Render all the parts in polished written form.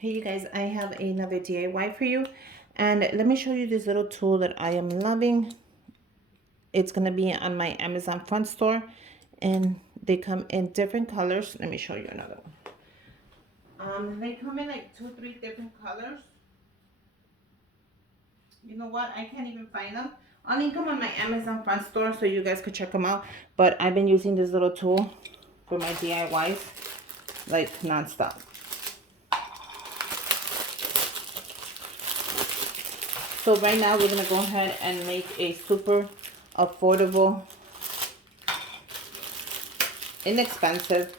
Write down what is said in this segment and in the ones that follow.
Hey you guys, I have another DIY for you, and let me show you this little tool that I am loving. It's gonna be on my Amazon front store, and they come in different colors. Let me show you another one. They come in like 2, 3 different colors. You know what? I can't even find them. Only come on my Amazon front store, so you guys could check them out. But I've been using this little tool for my DIYs like nonstop. So right now we're going to go ahead and make a super affordable, inexpensive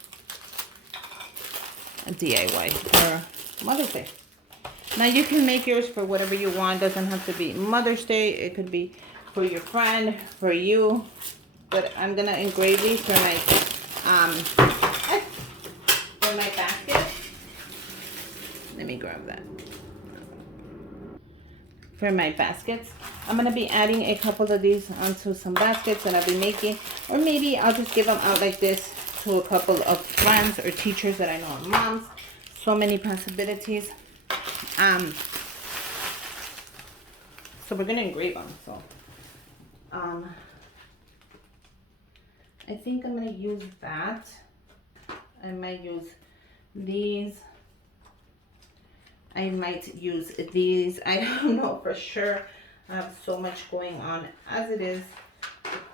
DIY for Mother's Day. Now you can make yours for whatever you want. Doesn't have to be Mother's Day. It could be for your friend, for you. But I'm going to engrave these for my basket. Let me grab that. For my baskets, I'm going to be adding a couple of these onto some baskets that I'll be making, or maybe I'll just give them out like this to a couple of friends or teachers that I know are moms. So many possibilities. So we're going to engrave them. So I think I'm going to use that. I might use these. I might use these. I don't know for sure. I have so much going on as it is.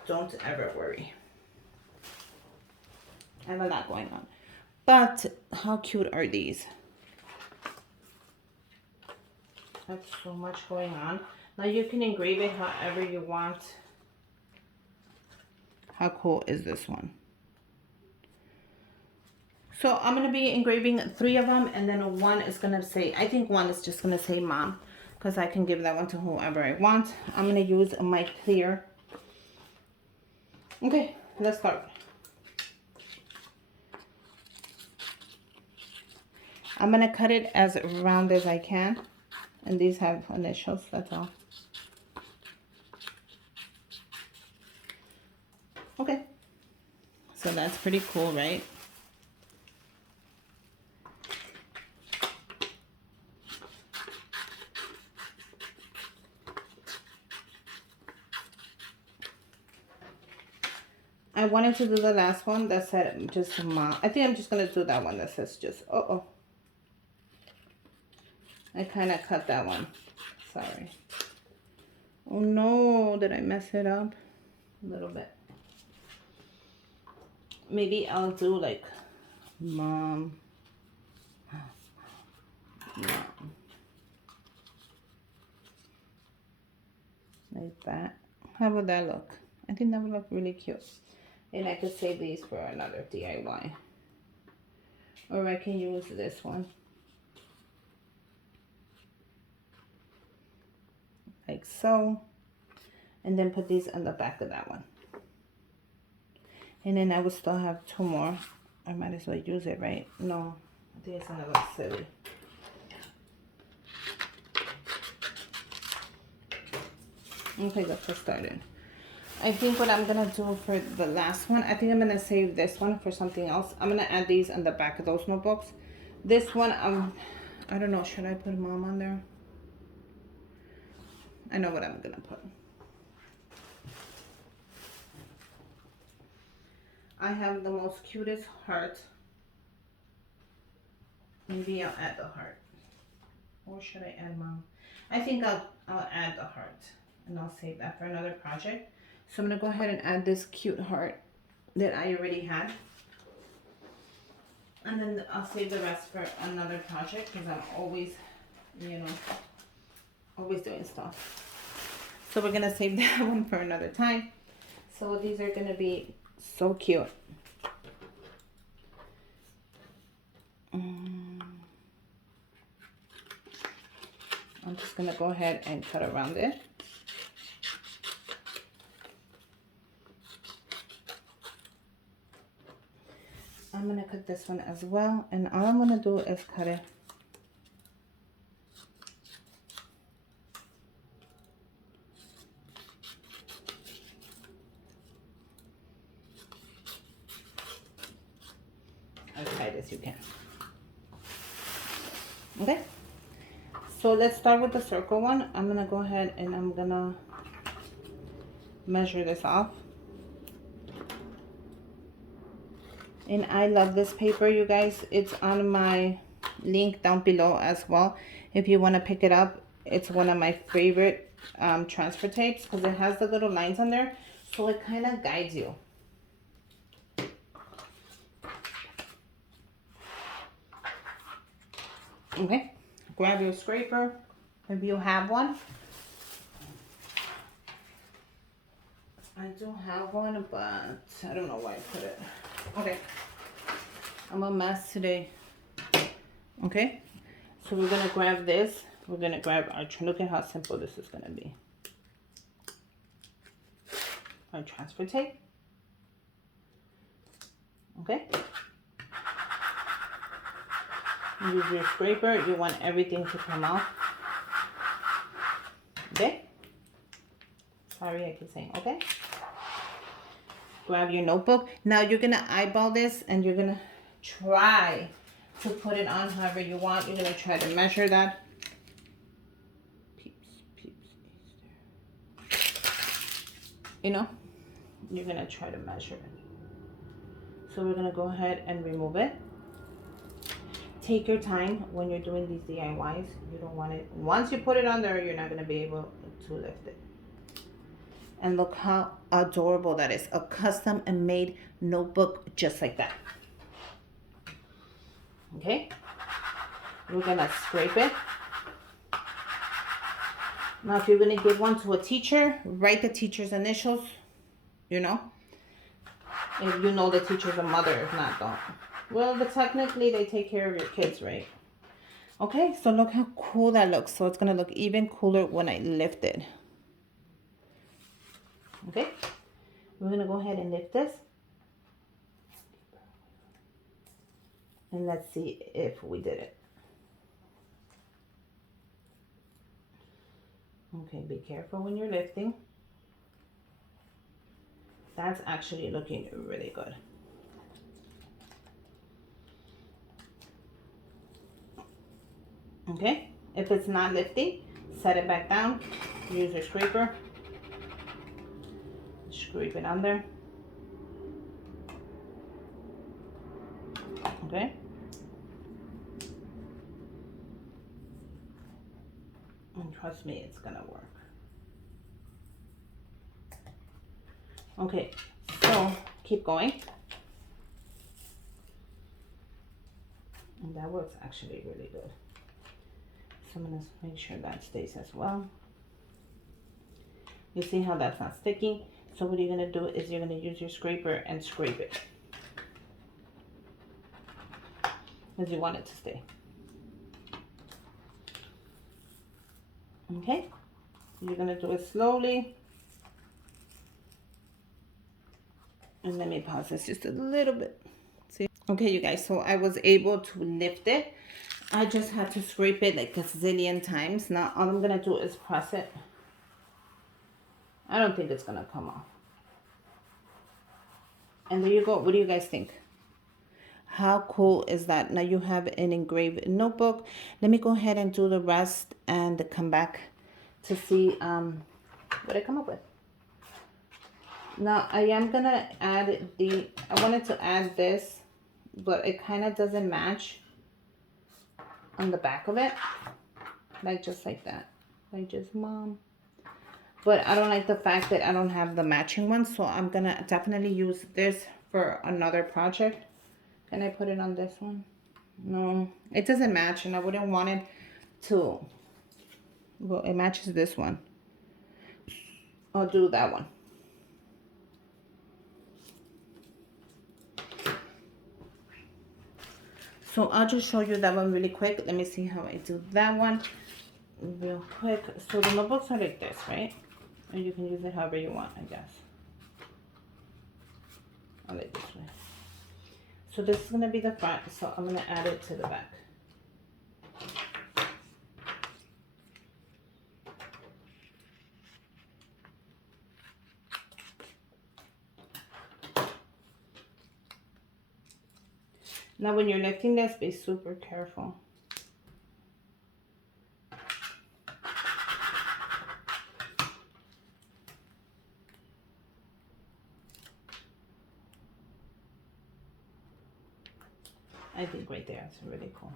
Don't ever worry. I have a lot going on. But how cute are these? I have so much going on. Now you can engrave it however you want. How cool is this one? So I'm going to be engraving 3 of them, and then one is going to say, I think one is just going to say mom, because I can give that one to whoever I want. I'm going to use my clear. Okay, let's start. I'm going to cut it as round as I can, and these have initials, that's all. Okay, so that's pretty cool, right? I wanted to do the last one that said just mom. I think I'm just going to do that one that says just, I kind of cut that one. Sorry. Oh no, did I mess it up? A little bit. Maybe I'll do like mom. Like that. How would that look? I think that would look really cute. And I could save these for another DIY. Or I can use this one. Like so. And then put these on the back of that one. And then I would still have 2 more. I might as well use it, right? No, I think it's gonna look silly. Okay, let's get started. I think what I'm gonna do for the last one, I think I'm gonna save this one for something else. I'm gonna add these on the back of those notebooks. This one, I don't know, should I put mom on there? I know what I'm gonna put. I have the most cutest heart. Maybe I'll add the heart. Or should I add mom? I think I'll add the heart. And I'll save that for another project. So I'm going to go ahead and add this cute heart that I already had. And then I'll save the rest for another project, because I'm always, always doing stuff. So we're going to save that one for another time. So these are going to be so cute. I'm just going to go ahead and cut around it. I'm going to cut this one as well, and all I'm going to do is cut it. As tight as you can. Okay, so let's start with the circle one. I'm gonna go ahead and I'm gonna measure this off. And I love this paper, you guys. It's on my link down below as well. If you want to pick it up, it's one of my favorite transfer tapes because it has the little lines on there. So it kind of guides you. Okay, grab your scraper if you have one. I do have one, but I don't know where I put it. Okay, I'm a mess today. Okay, so we're gonna grab this. We're gonna grab our, look at how simple this is gonna be. Our transfer tape. Okay. Use your scraper. You want everything to come out. Okay. Sorry, I keep saying okay. Grab your notebook. Now you're gonna eyeball this and you're gonna try to put it on however you want. You're gonna try to measure that. You know, you're gonna try to measure it. So we're gonna go ahead and remove it. Take your time when you're doing these DIYs. You don't want it, once you put it on there, you're not gonna be able to lift it. And look how adorable that is. A custom and made notebook just like that. Okay, we're gonna scrape it. Now if you're gonna give one to a teacher, write the teacher's initials, you know. If you know the teacher's a mother, if not, don't. Well, but technically they take care of your kids, right? Okay, so look how cool that looks. So it's gonna look even cooler when I lift it. Okay, we're gonna go ahead and lift this. And let's see if we did it. Okay, be careful when you're lifting. That's actually looking really good. Okay, if it's not lifting, set it back down. Use your scraper. Scrape it under. Okay. And trust me, it's gonna work. Okay, so keep going. And that works actually really good. So I'm gonna make sure that stays as well. You see how that's not sticking? So what you're gonna do is you're gonna use your scraper and scrape it. As you want it to stay. Okay, you're gonna do it slowly. And let me pause this just a little bit. See? Okay, you guys, so I was able to lift it. I just had to scrape it like a zillion times. Now all I'm gonna do is press it. I don't think it's gonna come off. And there you go. What do you guys think? How cool is that? Now you have an engraved notebook. Let me go ahead and do the rest and come back to see what I come up with. Now I am gonna add I wanted to add this, but it kind of doesn't match on the back of it. Like just like that. Like just mom. But I don't like the fact that I don't have the matching one, so I'm gonna definitely use this for another project. Can I put it on this one? No, it doesn't match, and I wouldn't want it to. Well, it matches this one. I'll do that one. So I'll just show you that one really quick. Let me see how I do that one real quick. So the notebooks are like this, right? And you can use it however you want, I guess. I like this way. So this is gonna be the front, so I'm gonna add it to the back. Now when you're lifting this, be super careful. I think right there, it's really cool.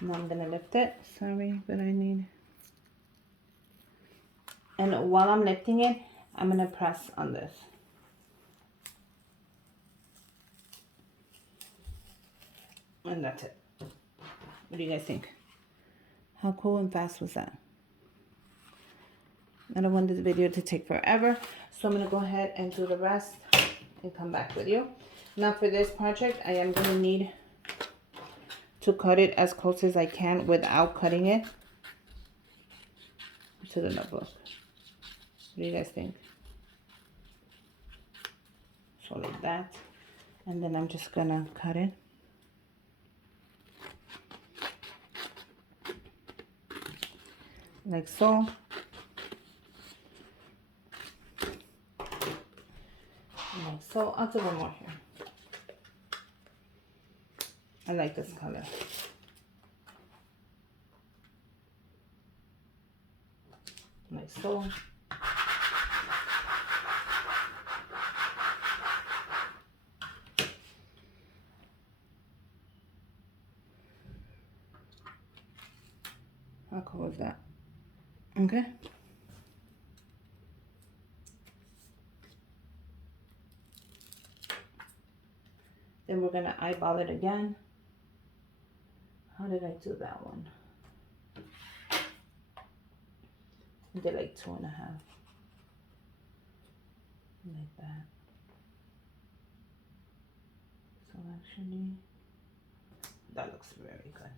Now I'm gonna lift it. Sorry, but I need. And while I'm lifting it, I'm gonna press on this. And that's it. What do you guys think? How cool and fast was that? I don't want this video to take forever, so I'm gonna go ahead and do the rest and come back with you. Now for this project, I am gonna need to cut it as close as I can without cutting it to the notebook. What do you guys think? So like that. And then I'm just gonna cut it. Like so. Like so. I'll do one more here. I like this color. Like so. How cool is that? Okay. Then we're gonna eyeball it again. How did I do that one? I did like 2.5. Like that. So actually, that looks very good.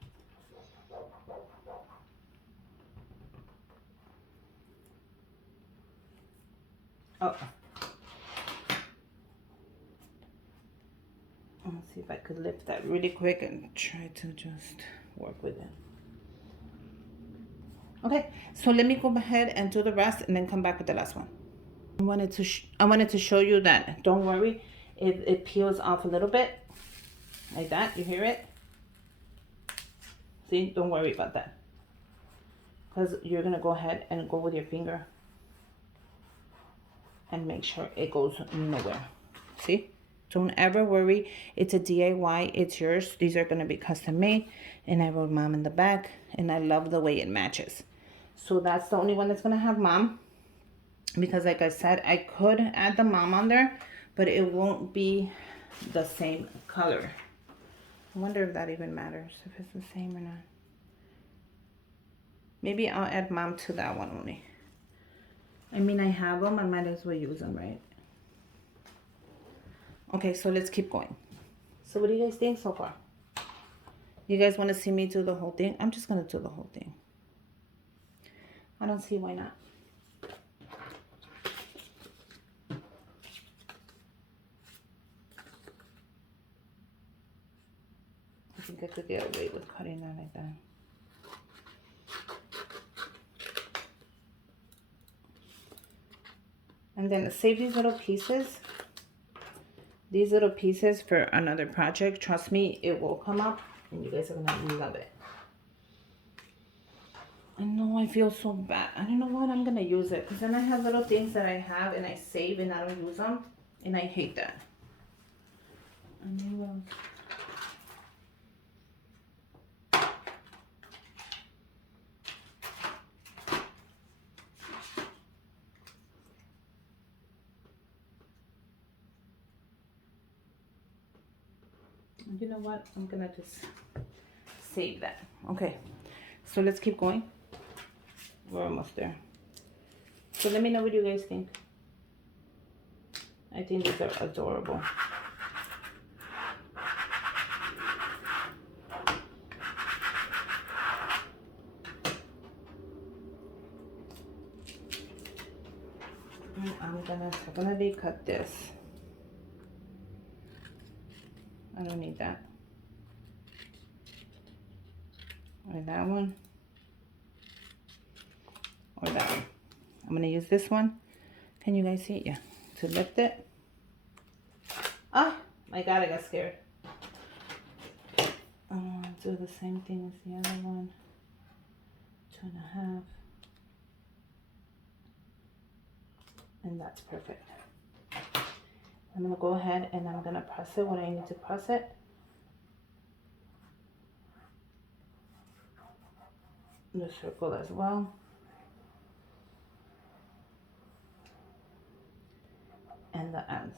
Oh. Let's see if I could lift that really quick and try to just work with it. Okay, so let me go ahead and do the rest and then come back with the last one. I wanted to show you that, don't worry, it peels off a little bit, like that, you hear it? See, don't worry about that. Because you're gonna go ahead and go with your finger and make sure it goes nowhere. See? Don't ever worry. It's a DIY. It's yours. These are going to be custom made. And I wrote mom in the back. And I love the way it matches. So that's the only one that's going to have mom. Because like I said, I could add the mom on there. But it won't be the same color. I wonder if that even matters. If it's the same or not. Maybe I'll add mom to that one only. I mean, I have them. I might as well use them, right? Okay, so let's keep going. So what do you guys think so far? You guys want to see me do the whole thing? I'm just going to do the whole thing. I don't see why not. I think I could get away with cutting that like that. And then save these little pieces. These little pieces for another project. Trust me, it will come up and you guys are gonna love it. I know I feel so bad. I don't know what I'm gonna use it. Because then I have little things that I have and I save and I don't use them. And I hate that. You know what? I'm gonna just save that. Okay, so let's keep going. We're almost there. So let me know what you guys think. I think these are adorable. I'm gonna definitely cut this. I don't need that. Or that one. Or that one. I'm gonna use this one. Can you guys see it? Yeah. To lift it. Ah, my God, I got scared. Do the same thing as the other one. To 2.5. And that's perfect. I'm going to go ahead and I'm going to press it when I need to press it. The circle as well. And the ends.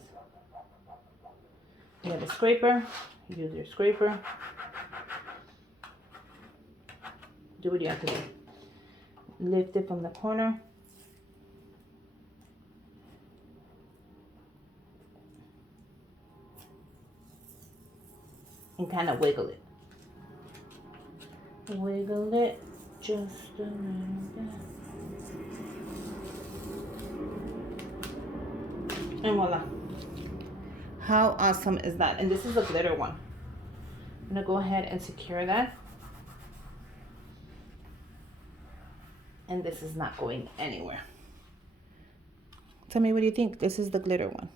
You have a scraper, use your scraper. Do what you have to do. Lift it from the corner. And kind of wiggle it. Wiggle it just a little bit. And voila. How awesome is that? And this is a glitter one. I'm going to go ahead and secure that. And this is not going anywhere. Tell me, what do you think? This is the glitter one.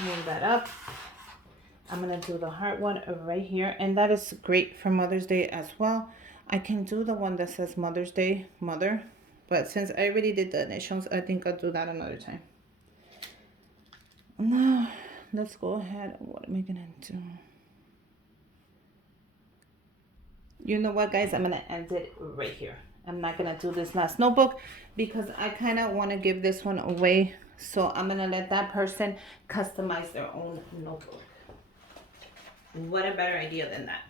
Move that up. I'm going to do the heart one right here. And that is great for Mother's Day as well. I can do the one that says Mother's Day, Mother. But since I already did the initials, I think I'll do that another time. Now, let's go ahead. What am I going to do? You know what, guys? I'm going to end it right here. I'm not going to do this last notebook because I kind of want to give this one away. So I'm going to let that person customize their own notebook. What a better idea than that.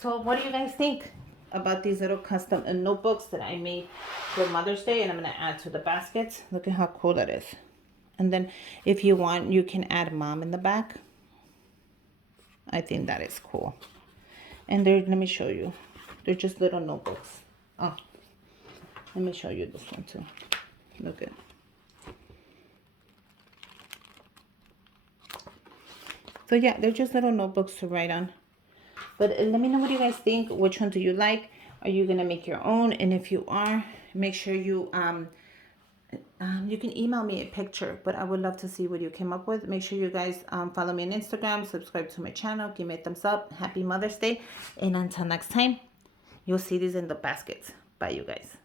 So what do you guys think about these little custom notebooks that I made for Mother's Day? And I'm going to add to the baskets. Look at how cool that is. And then if you want, you can add mom in the back. I think that is cool. And let me show you. They're just little notebooks. Oh, let me show you this one too. Look at it. So yeah, they're just little notebooks to write on. But let me know what you guys think. Which one do you like? Are you going to make your own? And if you are, make sure you you can email me a picture, but I would love to see what you came up with. Make sure you guys follow me on Instagram, subscribe to my channel, give me a thumbs up. Happy Mother's Day. And until next time, you'll see these in the baskets. Bye, you guys.